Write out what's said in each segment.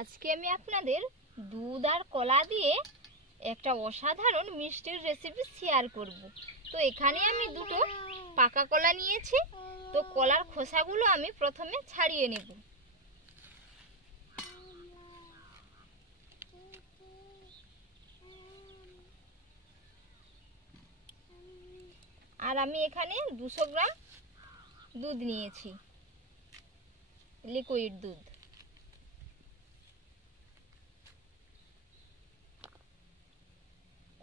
আজকে আমি আপনাদের দুধ আর কলা দিয়ে একটা অসাধারণ মিষ্টির রেসিপি শেয়ার করব। তো এখানে আমি দুটো পাকা কলা নিয়েছি। তো কলার খোসাগুলো আমি প্রথমে ছাড়িয়ে নেব। আর আমি এখানে 200 গ্রাম দুধ নিয়েছি, লিকুইড দুধ।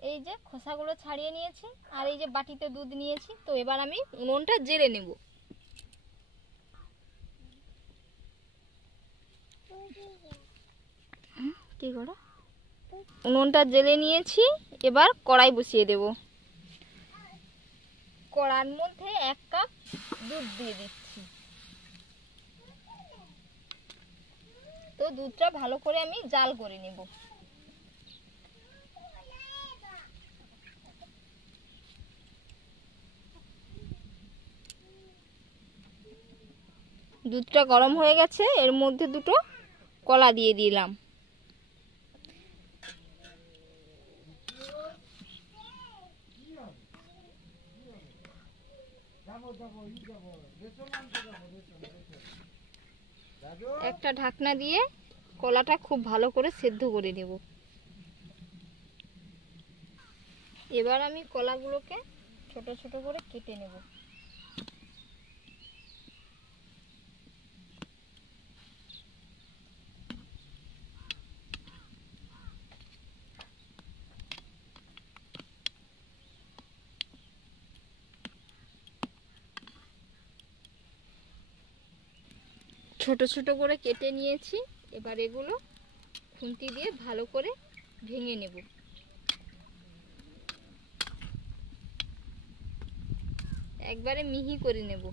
এই যে খোসাগুলো ছাড়িয়ে নিয়েছি আর এই যে বাটিতে দুধ নিয়েছি। তো এবার আমি উনুনটা জ্বেলে নেব। উনুনটা জ্বেলে নিয়েছি, এবার কড়াই বসিয়ে দেব। কড়ার মধ্যে 1 কাপ দুধ দিয়ে দিচ্ছি। তো দুধটা ভালো করে আমি জাল করে নেব। দুধটা গরম হয়ে গেছে, এর মধ্যে দুটো কলা দিয়ে দিলাম। একটা ঢাকনা দিয়ে কলাটা খুব ভালো করে সেদ্ধ করে নেব। এবার আমি কলাগুলোকে ছোট ছোট করে কেটে নেব। ছোট ছোট করে কেটে নিয়েছি। এবার এগুলো খুন্তি দিয়ে ভালো করে ভেঙে নেব। একবারে মিহি করে নেব।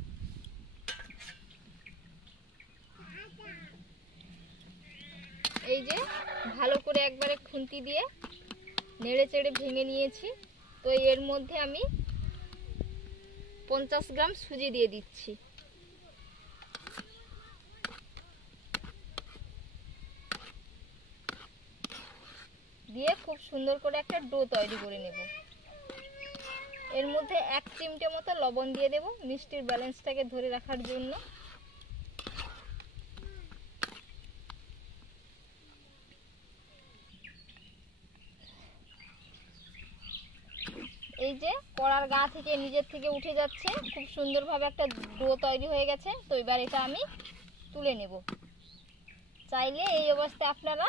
এই যে ভালো করে একবারে খুন্তি দিয়ে নেড়ে চেড়ে ভেঙে নিয়েছি। তো এর মধ্যে আমি 50 গ্রাম সুজি দিয়ে দিচ্ছি। দিয়ে খুব সুন্দর করে একটা ডো তৈরি করে নেব। এর মধ্যে 1 চিমটে মতো লবণ দিয়ে দেব, মিষ্টির ব্যালেন্সটাকে ধরে রাখার জন্য। এই যে কড়ার গা থেকে নিজের থেকে উঠে যাচ্ছে, খুব সুন্দরভাবে একটা ডো তৈরি হয়ে গেছে। তো এবার এটা আমি তুলে নেব। চাইলে এই অবস্থায় আপনারা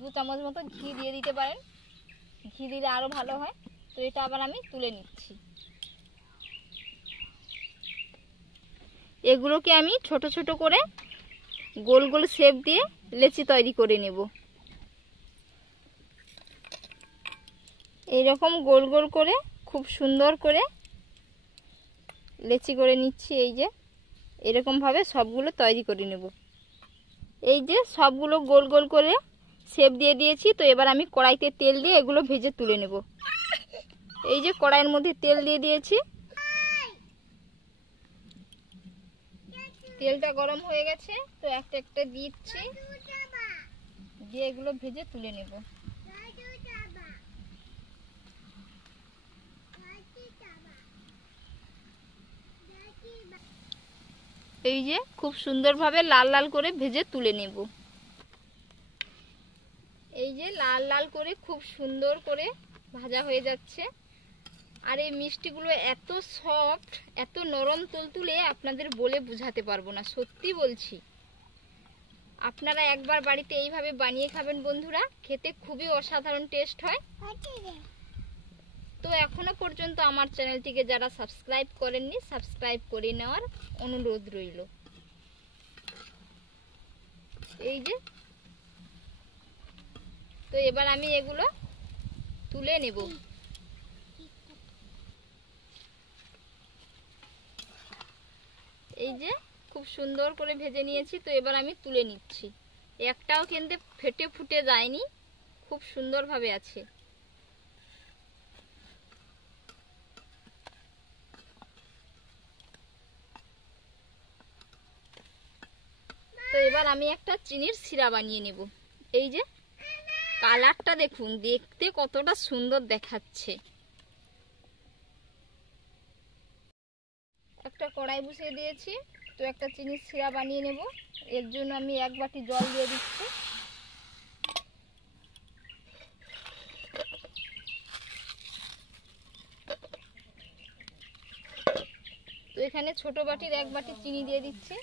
2 চামচ মতো ঘি দিয়ে দিতে পারেন, ঘি দিলে আরো ভালো হয়। তো এটা আবার আমি তুলে নিচ্ছি। এগুলোকে আমি ছোট ছোট করে গোল গোল শেপ দিয়ে লেচি তৈরি করে নেব। এইরকম গোল গোল করে খুব সুন্দর করে লেচি করে নিচ্ছি। এই যে এরকম ভাবে সবগুলো তৈরি করে নেব। এই যে সবগুলো গোল গোল করে শেপ দিয়ে দিয়েছি। তো এবার আমি কড়াইতে তেল দিয়ে এগুলো ভেজে তুলে নেব। এই যে কড়াইয়ের মধ্যে তেল দিয়ে দিয়েছি। তেলটা গরম হয়ে গেছে। তো একটা একটা দিচ্ছি, দিয়ে এগুলো ভেজে তুলে নেব। এই যে খুব সুন্দরভাবে লাল লাল করে ভেজে তুলে নেব। এই যে লাল লাল করে খুব সুন্দর করে ভাজা হয়ে যাচ্ছে। আর এই মিষ্টিগুলো এত সফট, এত নরম তুলতুলে আপনাদের বলে বোঝাতে পারবো না, সত্যি বলছি। আপনারা একবার বাড়িতে এইভাবে বানিয়ে খাবেন বন্ধুরা, খেতে খুবই অসাধারণ টেস্ট হয়। তো এখনো পর্যন্ত আমার চ্যানেলটিকে যারা সাবস্ক্রাইব করেননি, সাবস্ক্রাইব করে নেওয়ার অনুরোধ রইল। এই যে তো এবার আমি এগুলো তুলে নেব। এই যে খুব সুন্দর করে ভেজে নিয়েছি। তো এবার আমি তুলে নিচ্ছি। একটাও কিন্তু ফেটে ফুটে যায়নি, খুব সুন্দরভাবে আছে। তো এবার আমি একটা চিনির সিরা বানিয়ে নেব। এই যে কালারটা দেখুন, দেখতে কতটা সুন্দর দেখাচ্ছে। একটা কড়াই বসিয়ে দিয়েছি, তো একটা চিনির সিরা বানিয়ে নেব। এর জন্য আমি 1 বাটি জল দিয়ে দিচ্ছি। তো এখানে ছোট বাটির 1 বাটি চিনি দিয়ে দিচ্ছি।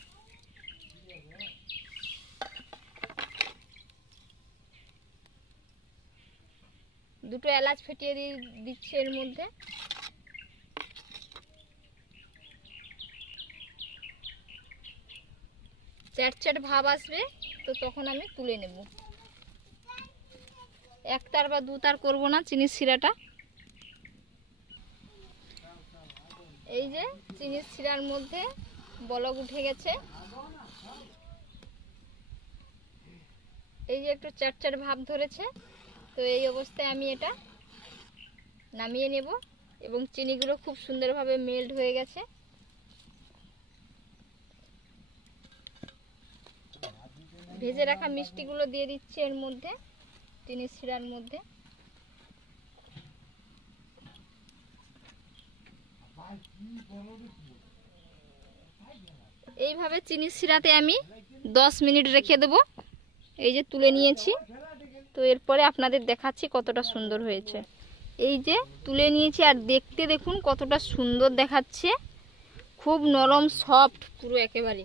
দুটো এলাচ ফেটিয়ে দিচ্ছি এর মধ্যে। চ্যাটচ্যাট ভাব আসবে, তো তখন আমি তুলে নেব। একতার বা দুতার করব না চিনির সিরাটা। এই যে চিনির সিরার মধ্যে বলক উঠে গেছে, এই যে একটু চ্যাটচ্যাট ভাব ধরেছে। তো এই অবস্থায় আমি এটা নামিয়ে নেব এবং চিনিগুলো খুব সুন্দরভাবে মেল্ট হয়ে গেছে। ভেজে রাখা মিষ্টিগুলো দিয়ে দিচ্ছি এর মধ্যে, চিনির সিরার মধ্যে। এইভাবে চিনির সিরাতে আমি 10 মিনিট রেখে দেব। এই যে তুলে নিয়েছি, তো এরপরে আপনাদের দেখাচ্ছি কতটা সুন্দর হয়েছে। এই যে তুলে নিয়েছি, আর দেখতে দেখুন কতটা সুন্দর দেখাচ্ছে, খুব নরম সফট পুরো একেবারে।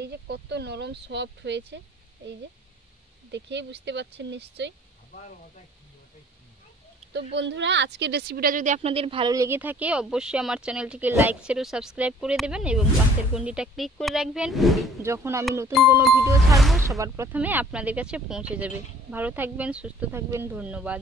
এই যে কত নরম সফট হয়েছে, এই যে দেখেই বুঝতে পারছেন নিশ্চয়ই। তো বন্ধুরা, আজকের রেসিপিটা যদি আপনাদের ভালো লেগে থাকে অবশ্যই আমার চ্যানেলটিকে লাইক শেয়ার ও সাবস্ক্রাইব করে দেবেন এবং পাশের ঘন্টিটা ক্লিক করে রাখবেন। যখন আমি নতুন কোনো ভিডিও ছাড়বো সবার প্রথমে আপনাদের কাছে পৌঁছে যাবে। ভালো থাকবেন, সুস্থ থাকবেন, ধন্যবাদ।